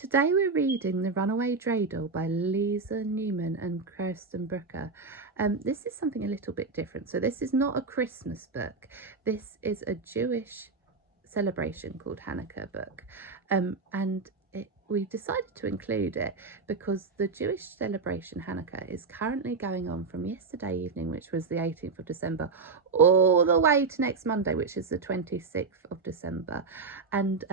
Today we're reading The Runaway Dreidel by Leslea, Newman and Kyrsten Brooker. This is something a little bit different. So this is not a Christmas book. This is a Jewish celebration called Hanukkah book. We decided to include it because the Jewish celebration Hanukkah is currently going on from yesterday evening, which was the 18th of December, all the way to next Monday, which is the 26th of December. And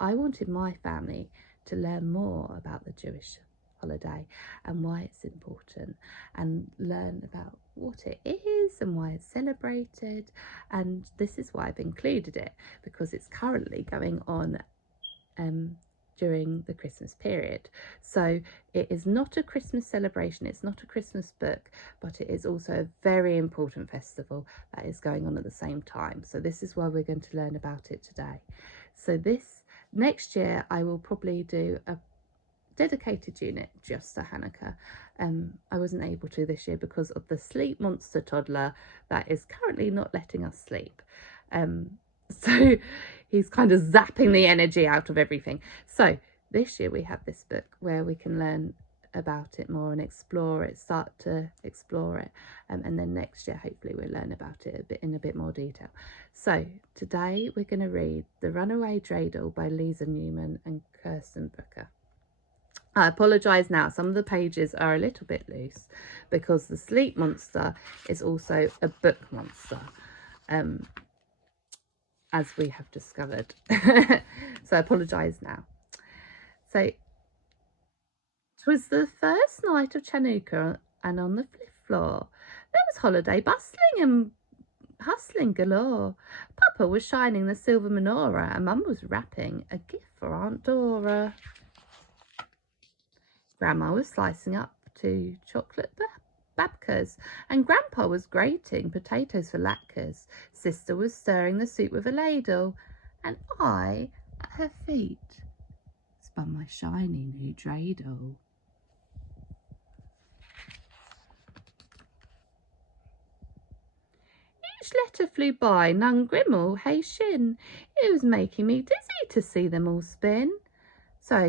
I wanted my family to learn more about the Jewish holiday and why it's important, and learn about what it is and why it's celebrated. And this is why I've included it, because it's currently going on during the Christmas period. So it is not a Christmas celebration, it's not a Christmas book, but it is also a very important festival that is going on at the same time. So this is why we're going to learn about it today. So next year I will probably do a dedicated unit just to Hanukkah. I wasn't able to this year because of the sleep monster toddler that is currently not letting us sleep. So he's kind of zapping the energy out of everything. So this year we have this book where we can learn about it more and explore it, start to explore it, and then next year hopefully we'll learn about it in a bit more detail. So today we're going to read The Runaway Dreidel by Leslea, Newman and Kyrsten Brooker. I apologise now, some of the pages are a little bit loose because the sleep monster is also a book monster, as we have discovered. So I apologise now. So 'twas the first night of Hanukkah, and on the 5th floor there was holiday bustling and hustling galore. Papa was shining the silver menorah, and Mum was wrapping a gift for Aunt Dora. Grandma was slicing up 2 chocolate babkas, and Grandpa was grating potatoes for latkes. Sister was stirring the soup with a ladle, and I, at her feet, spun my shiny new dreidel. Each letter flew by, none grimmel, hey shin. It was making me dizzy to see them all spin. So I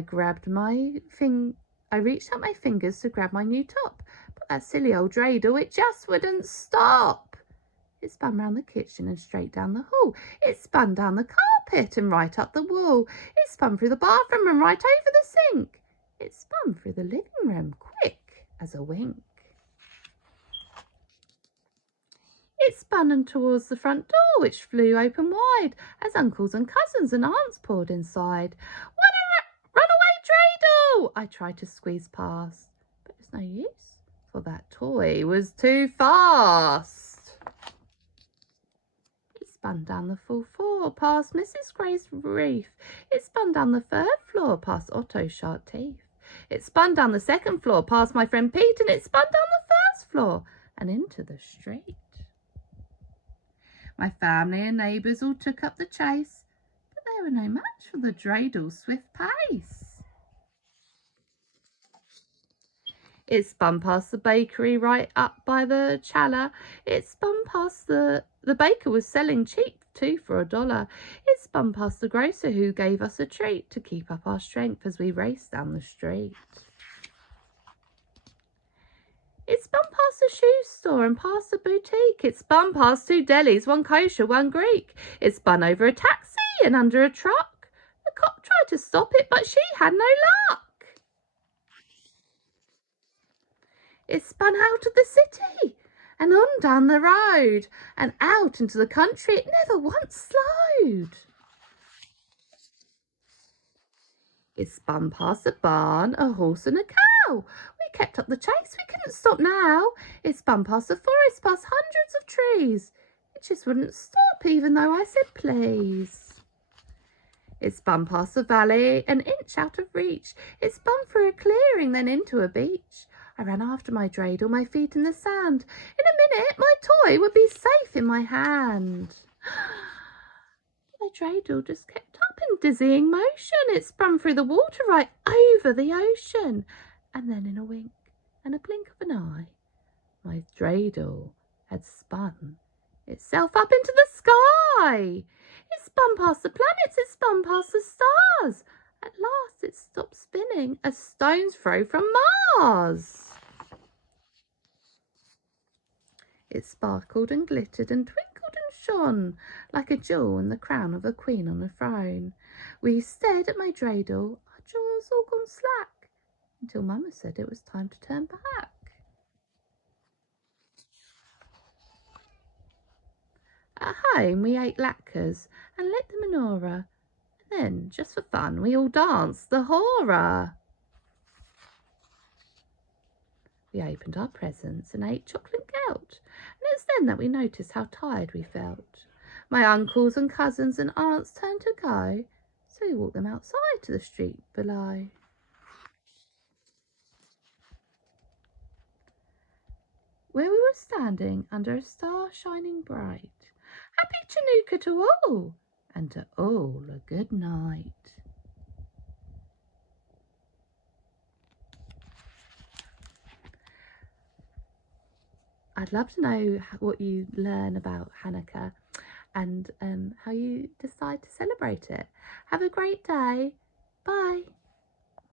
reached out my fingers to grab my new top, but that silly old dreidel, it just wouldn't stop. It spun round the kitchen and straight down the hall. It spun down the carpet and right up the wall. It spun through the bathroom and right over the sink. It spun through the living room, quick as a wink. It spun and towards the front door, which flew open wide as uncles and cousins and aunts poured inside. Runaway Dreidel! I tried to squeeze past, but it's no use, for that toy was too fast. It spun down the full floor past Mrs. Gray's reef. It spun down the 3rd floor past Otto's sharp teeth. It spun down the 2nd floor past my friend Pete, and it spun down the 1st floor and into the street. My family and neighbours all took up the chase, but they were no match for the Dreidel's swift pace. It spun past the bakery right up by the challah. It spun past the baker was selling cheap too for $1. It spun past the grocer who gave us a treat to keep up our strength as we raced down the street. It spun past a shoe store and past a boutique. It spun past 2 delis, one kosher, one Greek. It spun over a taxi and under a truck. The cop tried to stop it, but she had no luck. It spun out of the city and on down the road and out into the country. It never once slowed. It spun past a barn, a horse and a cow. We kept up the chase, we couldn't stop now. It spun past the forest, past hundreds of trees. It just wouldn't stop even though I said please. It spun past the valley, an inch out of reach. It spun through a clearing, then into a beach. I ran after my dreidel, my feet in the sand. In a minute, my toy would be safe in my hand. My dreidel just kept up in dizzying motion. It spun through the water right over the ocean. And then in a wink and a blink of an eye, my dreidel had spun itself up into the sky. It spun past the planets, it spun past the stars. At last it stopped spinning morning, a stone's throw from Mars. It sparkled and glittered and twinkled and shone like a jewel in the crown of a queen on a throne. We stared at my dreidel, our jaws all gone slack, until Mama said it was time to turn back. At home we ate latkes and lit the menorah. Then, just for fun, we all danced the hora. We opened our presents and ate chocolate gelt, and it was then that we noticed how tired we felt. My uncles and cousins and aunts turned to go, so we walked them outside to the street below. Where we were standing under a star shining bright. Happy Chanukah to all, and to all a good night. I'd love to know what you learn about Hanukkah and how you decide to celebrate it. Have a great day. Bye.